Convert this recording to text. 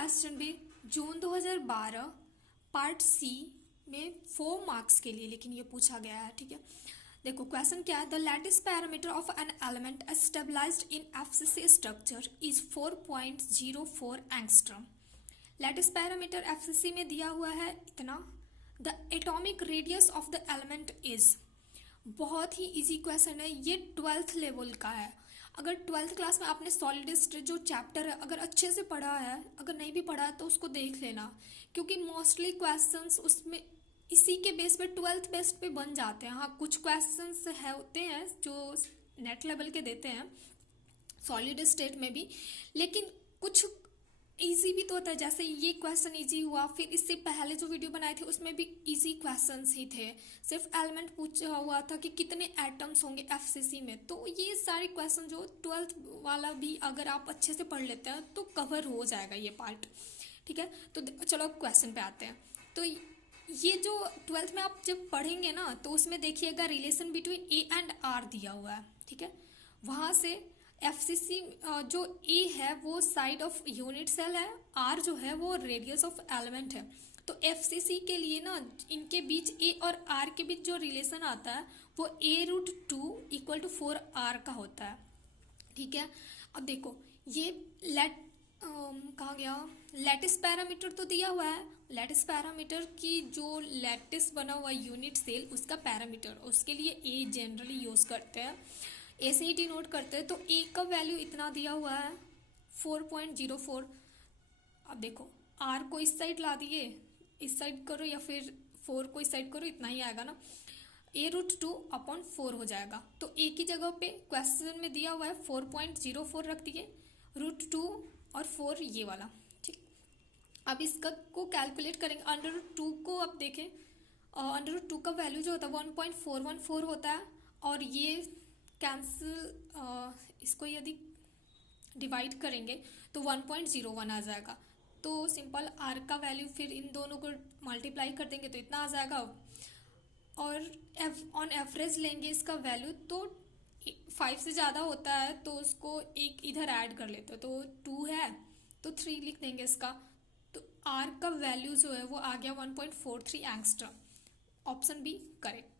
Question भी जून 2012 part सी में 4 marks के लिए लेकिन ये पूछा गया है। ठीक है, देखो क्वेश्चन क्या है। The lattice parameter of an element stabilized in FCC structure is 4.04 angstrom. Lattice parameter FCC में दिया हुआ है इतना। The atomic radius of the element is, बहुत ही इजी क्वेश्चन है ये, 12th लेवल का है। अगर 12th क्लास में आपने सॉलिड स्टेट जो चैप्टर है अगर अच्छे से पढ़ा है, अगर नहीं भी पढ़ा है तो उसको देख लेना, क्योंकि मोस्टली क्वेश्चंस उसमें इसी के बेस पे 12th बेस्ड पे बन जाते हैं। हाँ, कुछ क्वेश्चंस है होते हैं जो नेट लेवल के देते हैं सॉलिड स्टेट में भी, लेकिन कुछ इजी भी तो होता है। जैसे ये क्वेश्चन इजी हुआ, फिर इससे पहले जो वीडियो बनाए थे उसमें भी इजी क्वेश्चंस ही थे, सिर्फ एलिमेंट पूछा हुआ था कि कितने एटम्स होंगे एफसीसी में। तो ये सारे क्वेश्चन जो 12th वाला भी अगर आप अच्छे से पढ़ लेते हैं तो कवर हो जाएगा ये पार्ट। ठीक है, तो चलो क्वेश्चन पे आते हैं। तो ये जो 12th में आप जब पढ़ेंगे ना तो उसमें देखिएगा relation between A and R दिया हुआ है। ठीक है, वहाँ से एफसीसी जो ए है वो साइड ऑफ यूनिट सेल है, आर जो है वो रेडियस ऑफ एलिमेंट है। तो एफसीसी के लिए ना इनके बीच ए और आर के बीच जो रिलेशन आता है वो a√2 इक्वल टू 4r का होता है। ठीक है, अब देखो ये कहाँ गया, लैटिस पैरामीटर तो दिया हुआ है। लैटिस पैरामीटर की जो लैटिस बना हुआ यूनिट सेल उसका पैरामीटर, उसके लिए ए जनरली यूज़ करते हैं, ए से ही डिनोट करते हैं। तो ए का वैल्यू इतना दिया हुआ है 4.04। अब देखो आर को इस साइड ला दिए, इस साइड करो या फिर 4 को इस साइड करो, इतना ही आएगा ना, a√2/4 हो जाएगा। तो ए की जगह पे क्वेश्चन में दिया हुआ है 4.04 रख दिए, √2 और 4 ये वाला। ठीक, अब इसका को कैलकुलेट करेंगे। √2 को अब देखें, √2 का वैल्यू जो होता है 1.414 होता है, और ये कैंसिल, इसको यदि डिवाइड करेंगे तो 1.01 आ जाएगा। तो सिंपल आर का वैल्यू फिर इन दोनों को मल्टीप्लाई कर देंगे तो इतना आ जाएगा। और ऑन एवरेज लेंगे इसका वैल्यू तो 5 से ज़्यादा होता है तो उसको एक इधर ऐड कर लेते हैं, तो 2 है तो 3 लिख देंगे इसका। तो आर का वैल्यू जो है वो आ गया 1.43 एंगस्ट्रॉम। Option B correct.